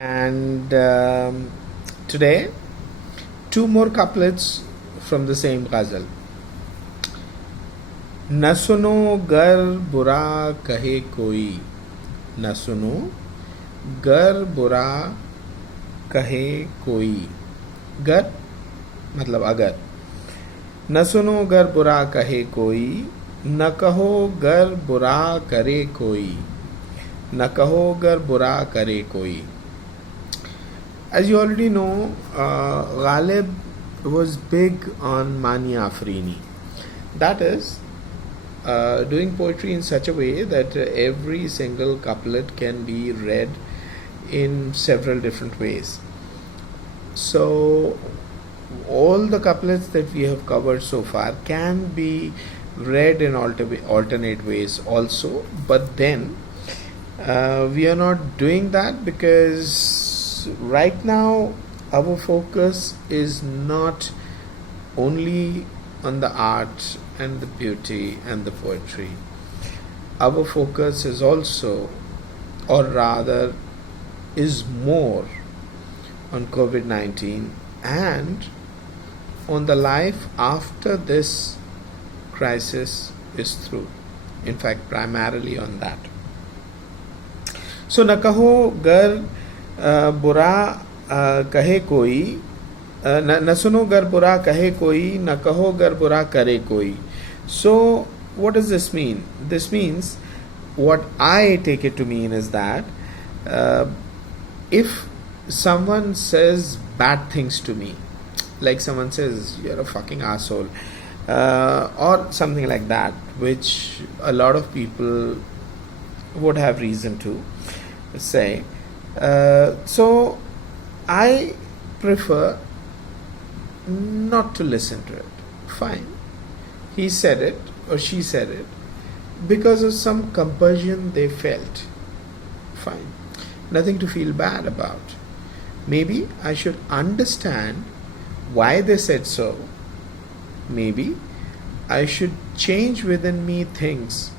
And today, two more couplets from the same ghazal. न सुनो गर बुरा कहे कोई, न सुनो गर बुरा कहे कोई. गर मतलब अगर. न सुनो गर बुरा कहे कोई, न कहो गर बुरा करे कोई, न कहो गर बुरा करे कोई. As you already know, Ghalib was big on Mani Afrini. That is, doing poetry in such a way that every single couplet can be read in several different ways. So, all the couplets that we have covered so far can be read in alternate ways also, but then we are not doing that because right now our focus is not only on the art and the beauty and the poetry. Our focus is also, or rather is more, on COVID-19 and on the life after this crisis is through. In fact, primarily on that. So, न कहो गर बुरा कहे कोई, न सुनो गर बुरा कहे कोई, न कहो गर बुरा करे कोई. So, what does this mean? This means, what I take it to mean is that if someone says bad things to me, like someone says, you're a fucking asshole, or something like that, which a lot of people would have reason to say, so I prefer not to listen to it. Fine. He said it or she said it because of some compulsion they felt. Fine. Nothing to feel bad about. Maybe I should understand why they said so. Maybe I should change within me things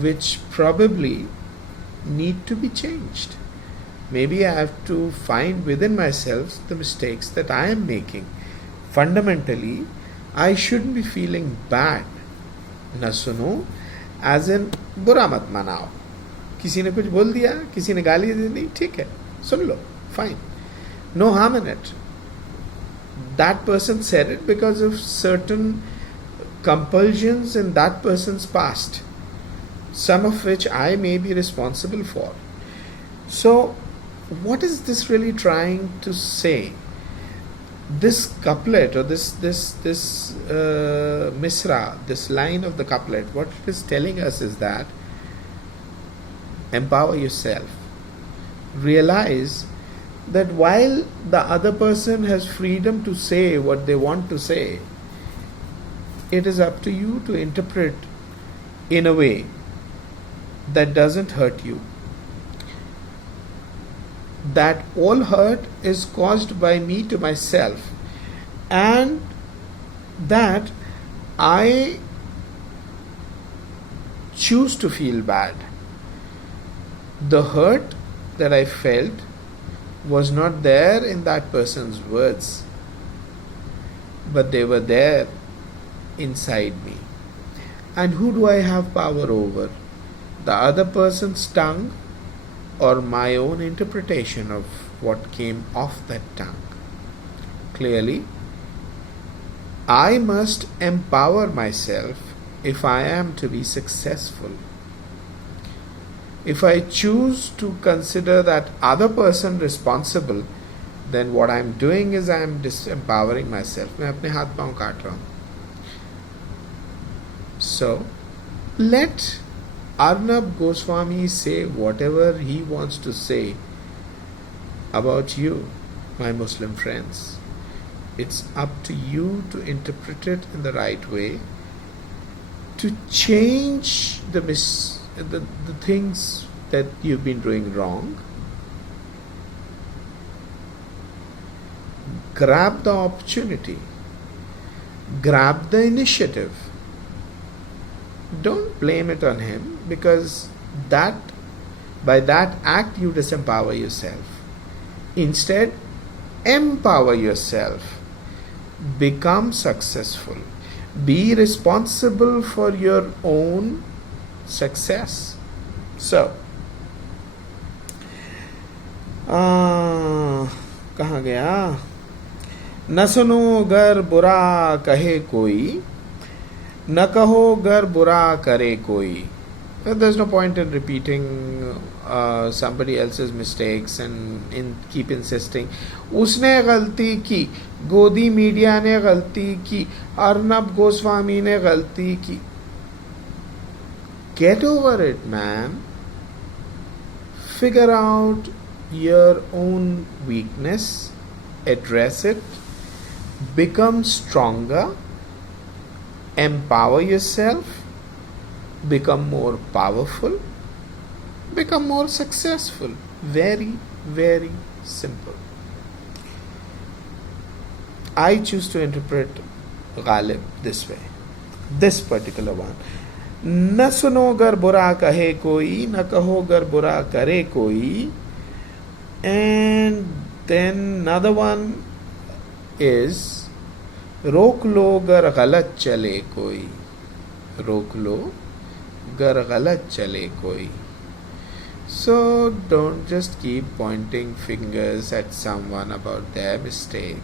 which probably need to be changed. Maybe I have to find within myself the mistakes that I am making. Fundamentally, I shouldn't be feeling bad. न सुनो as in बुरा मत मनाओ. किसी ने कुछ बोल दिया, किसी ने गाली दे दी, ठीक है, सुन लो, fine. No harm in it. That person said it because of certain compulsions in that person's past, some of which I may be responsible for. So, what is this really trying to say? This couplet or this misra, this line of the couplet, what it is telling us is that empower yourself. Realize that while the other person has freedom to say what they want to say, it is up to you to interpret in a way that doesn't hurt you. That all hurt is caused by me to myself, and that I choose to feel bad. The hurt that I felt was not there in that person's words, but they were there inside me. And who do I have power over? The other person's tongue or my own interpretation of what came off that tongue? Clearly, I must empower myself if I am to be successful. If I choose to consider that other person responsible, then what I am doing is I am disempowering myself. मैं अपने हाथ पांव काट रहा हूँ. So, let Arnab Goswami say whatever he wants to say about you, my Muslim friends. It's up to you to interpret it in the right way, to change the things that you've been doing wrong. Grab the opportunity. Grab the initiative. Don't blame it on him, because that By that act, you disempower yourself. Instead, empower yourself. Become successful. Be responsible for your own success. So, कहाँ गया? न सुनो गर बुरा कहे कोई, न कहो गर बुरा करे कोई. There's no point in repeating somebody else's mistakes and keep insisting. उसने गलती की, गोदी मीडिया ने गलती की, अर्नब गोस्वामी ने गलती की. Get over it, man. Figure out your own weakness, address it, become stronger, empower yourself, become more powerful, become more successful. Very, very simple. I choose to interpret Ghalib this way, this particular one. न सुनो गर बुरा कहे कोई, न कहो गर बुरा करे कोई. And then another one is रोक लो गर गलत चले कोई. रोक लो गर गलत चले कोई. So don't just keep pointing fingers at someone about their mistake.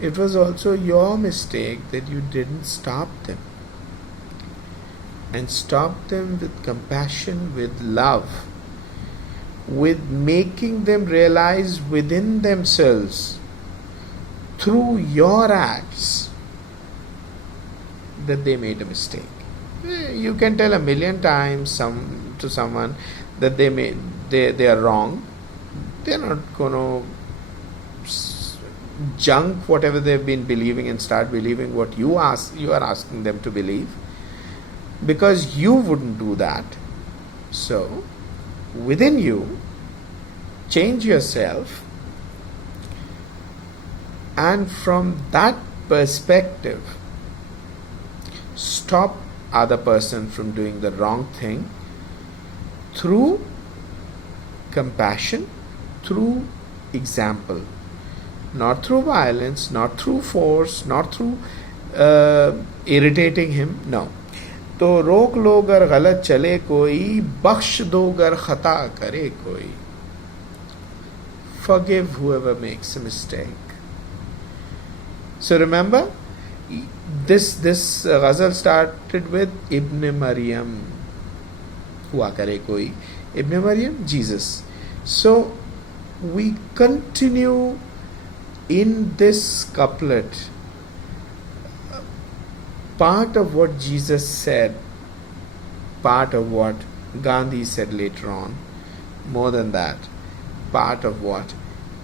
It was also your mistake that you didn't stop them. And stop them with compassion, with love, with making them realize within themselves through your acts that they made a mistake. You can tell a million times to someone that they are wrong. They're not going to junk whatever they've been believing and start believing what you are asking them to believe, because you wouldn't do that. So within you, change yourself, and from that perspective, stop other person from doing the wrong thing through compassion, through example, not through violence, not through force, not through irritating him. No. तो रोक लो गर गलत चले कोई, बख्श दो गर खता करे कोई. Forgive whoever makes a mistake. So remember, this ghazal started with Ibn Maryam. Hua kare koi. Ibn Maryam, Jesus. So we continue in this couplet. Part of what Jesus said, part of what Gandhi said later on, more than that, part of what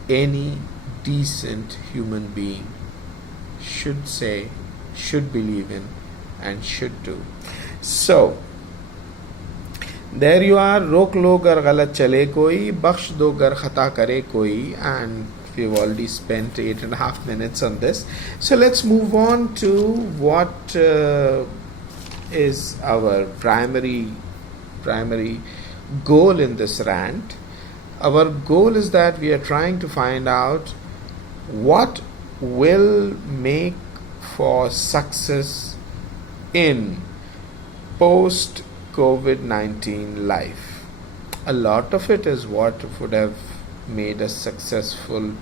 any decent human being should say, should believe in, and should do. So, there you are. Rok lo gar galat chale koi, bakhsh do gar khata kare koi. And we've already spent 8.5 minutes on this. So let's move on to what is our primary goal in this rant. Our goal is that we are trying to find out what will make for success in post COVID-19 life. A lot of it is what would have made us successful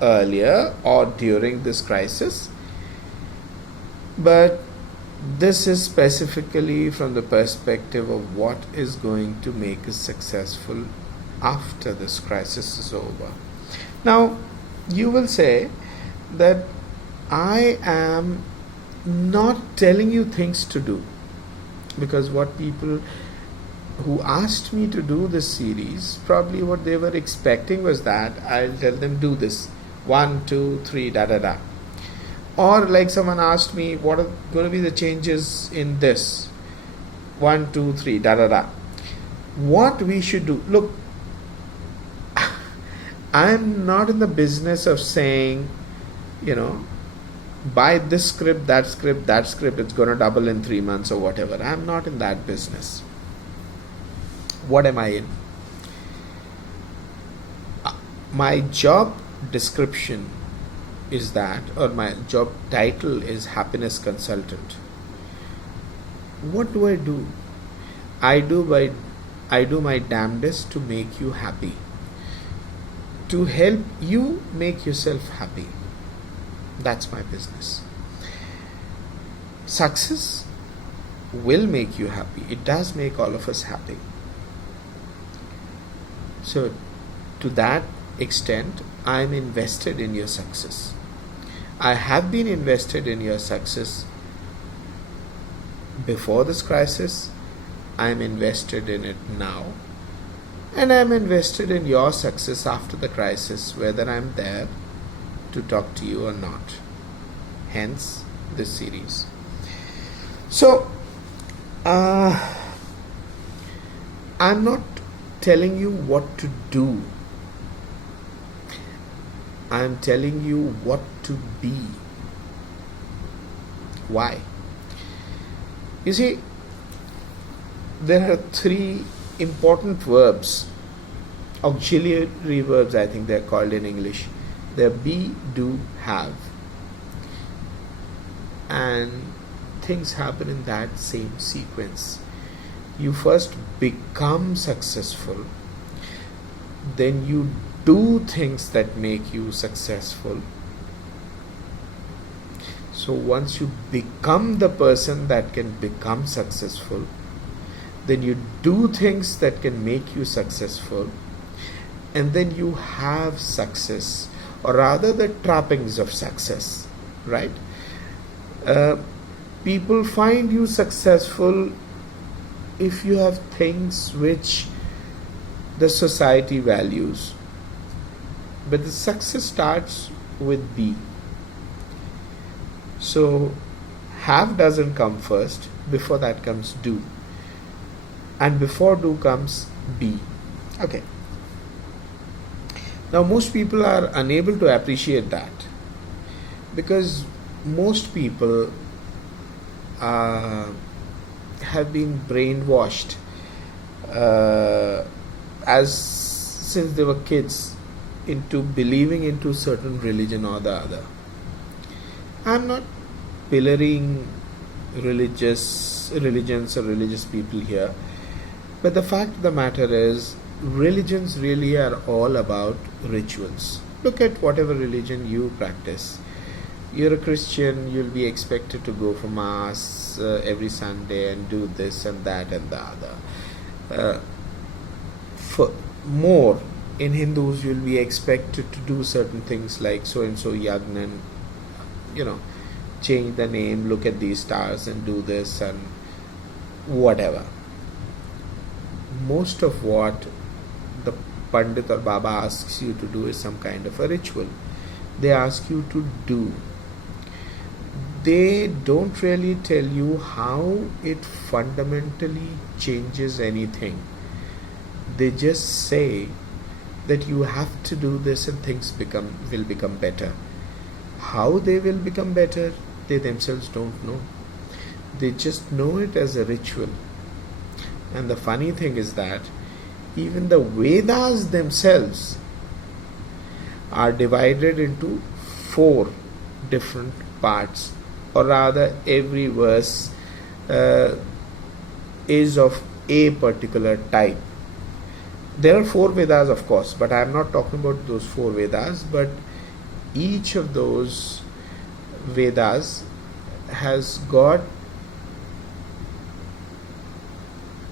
earlier or during this crisis, but this is specifically from the perspective of what is going to make us successful after this crisis is over. Now, you will say that I am not telling you things to do, because what people who asked me to do this series, probably what they were expecting was that I'll tell them do this 1, 2, 3, da da da. Or like someone asked me, what are going to be the changes in this 1, 2, 3, da da da. What we should do. Look, I'm not in the business of saying, buy this script, that script, it's going to double in 3 months or whatever. I'm not in that business. What am I in? my job description is that, or my job title is happiness consultant. What do? I do by I do my damnedest to make you happy, to help you make yourself happy. That's my business. Success will make you happy. It does make all of us happy. So, to that extent, I am invested in your success. I have been invested in your success before this crisis. I am invested in it now. And I am invested in your success after the crisis, whether I am there to talk to you or not. Hence, this series. So, I'm not telling you what to do. I'm telling you what to be. Why? You see, there are 3 important verbs, auxiliary verbs, I think they're called in English. They're be, do, have. And things happen in that same sequence. You first become successful, then you do things that make you successful. So once you become the person that can become successful, then you do things that can make you successful, and then you have success, or rather the trappings of success, right? People find you successful if you have things which the society values. But the success starts with be. So have doesn't come first, before that comes do. And before do comes be. Okay. Now most people are unable to appreciate that, because most people have been brainwashed as since they were kids into believing into certain religion or the other. I'm not pillaring religions or religious people here, but the fact of the matter is, religions really are all about rituals. Look at whatever religion you practice. You're a Christian, you'll be expected to go for Mass every Sunday and do this and that and the other. For more, in Hindus, you'll be expected to do certain things like so and so yagna, change the name, look at these stars and do this and whatever. Most of what the Pandit or Baba asks you to do is some kind of a ritual. They ask you to do. They don't really tell you how it fundamentally changes anything. They just say that you have to do this and things will become better. How they will become better, they themselves don't know. They just know it as a ritual. And the funny thing is that even the Vedas themselves are divided into 4 different parts, or rather every verse is of a particular type. There are 4 Vedas, of course, but I am not talking about those 4 Vedas, but each of those Vedas has got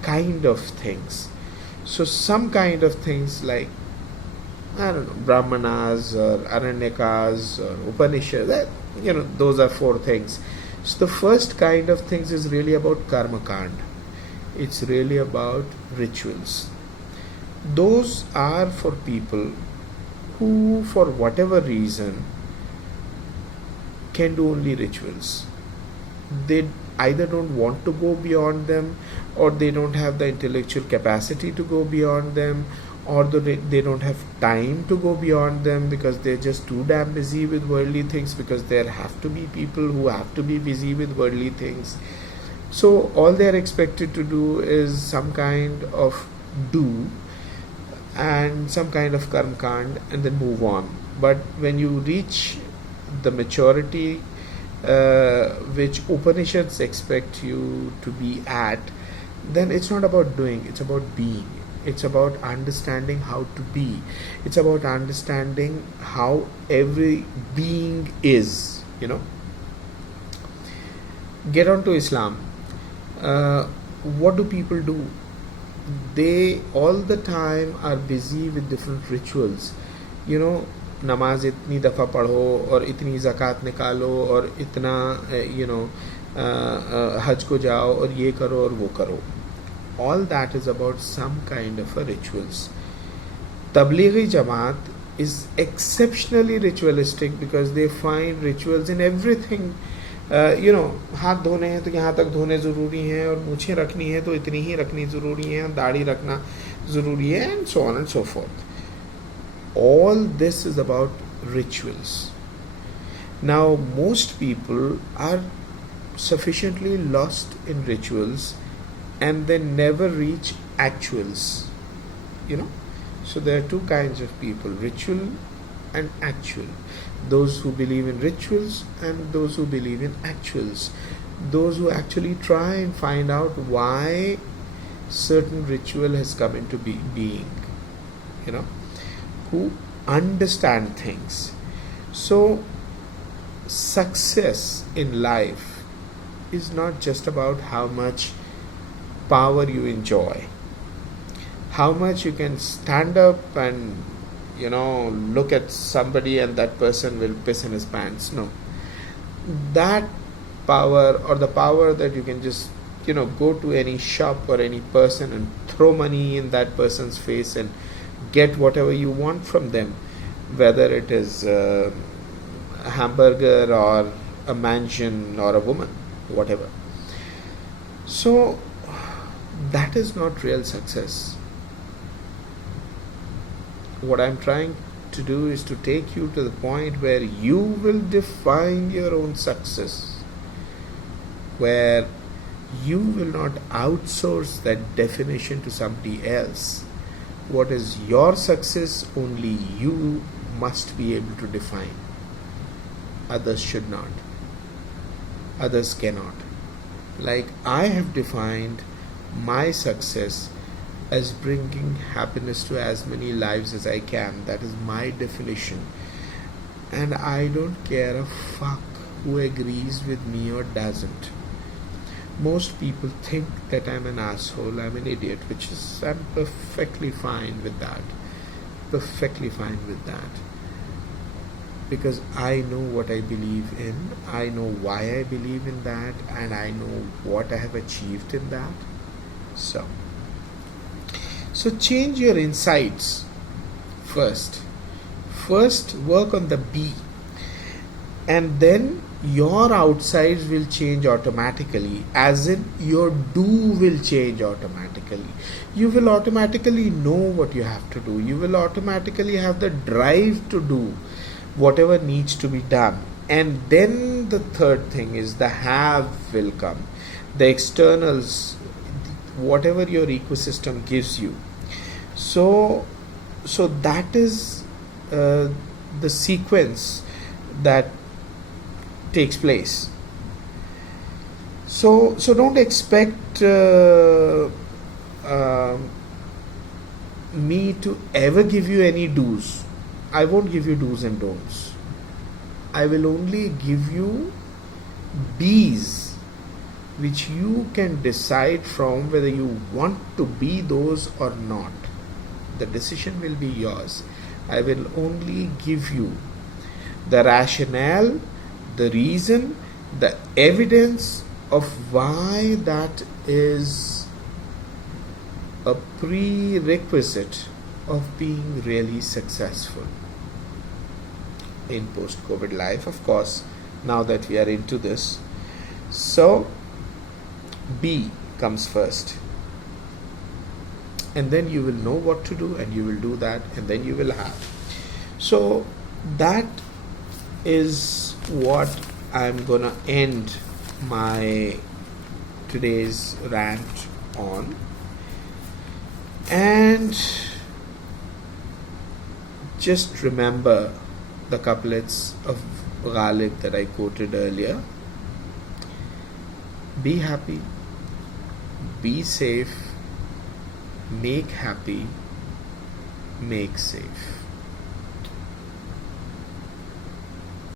kind of things. So some kind of things like, I don't know, Brahmanas or Aranyakas or Upanishad, those are 4 things. So the first kind of things is really about karma kand. It's really about rituals. Those are for people who, for whatever reason, can do only rituals. They either don't want to go beyond them, or they don't have the intellectual capacity to go beyond them, or they don't have time to go beyond them because they're just too damn busy with worldly things, because there have to be people who have to be busy with worldly things. So all they're expected to do is some kind of do, and some kind of karma kand and then move on. But when you reach the maturity which Upanishads expect you to be at, then it's not about doing, it's about being. It's about understanding how to be. It's about understanding how every being is, Get on to Islam. What do people do? They all the time are busy with different rituals. नमाज इतनी दफ़ा पढ़ो और इतनी ज़कात निकालो और इतना हज को जाओ और ये करो और वो करो. All that is about some kind of a rituals. Tablighi Jamaat is exceptionally ritualistic because they find rituals in everything. हाथ धोने हैं तो यहाँ तक धोने ज़रूरी हैं और मूछें रखनी है तो इतनी ही रखनी ज़रूरी है, दाढ़ी रखना ज़रूरी है, and so on and so forth. All this is about rituals. Now, most people are sufficiently lost in rituals and they never reach actuals. So there are two kinds of people, ritual and actual. Those who believe in rituals and those who believe in actuals. Those who actually try and find out why certain ritual has come into being. Who understand things. So success in life is not just about how much power you enjoy, how much you can stand up and look at somebody and that person will piss in his pants. No, that power, or the power that you can just go to any shop or any person and throw money in that person's face and get whatever you want from them, whether it is a hamburger or a mansion or a woman, whatever. So that is not real success. What I'm trying to do is to take you to the point where you will define your own success, where you will not outsource that definition to somebody else. What is your success, only you must be able to define. Others should not. Others cannot. Like I have defined my success as bringing happiness to as many lives as I can. That is my definition. And I don't care a fuck who agrees with me or doesn't. Most people think that I'm an asshole, I'm an idiot, I'm perfectly fine with that. Perfectly fine with that. Because I know what I believe in, I know why I believe in that, and I know what I have achieved in that. So change your insights first. First work on the B, and then your outsides will change automatically, as in your do will change automatically. You will automatically know what you have to do. You will automatically have the drive to do whatever needs to be done. And then the third thing is the have will come. The externals, whatever your ecosystem gives you. So that is the sequence that takes place. So don't expect me to ever give you any do's. I won't give you do's and don'ts. I will only give you B's, which you can decide from whether you want to be those or not. The decision will be yours. I will only give you the rationale, the reason, the evidence of why that is a prerequisite of being really successful in post-COVID life, of course, now that we are into this. So B comes first, and then you will know what to do and you will do that, and then you will have. So that is what I'm gonna end my today's rant on. And just remember the couplets of Ghalib that I quoted earlier. Be happy, be safe, make happy, make safe.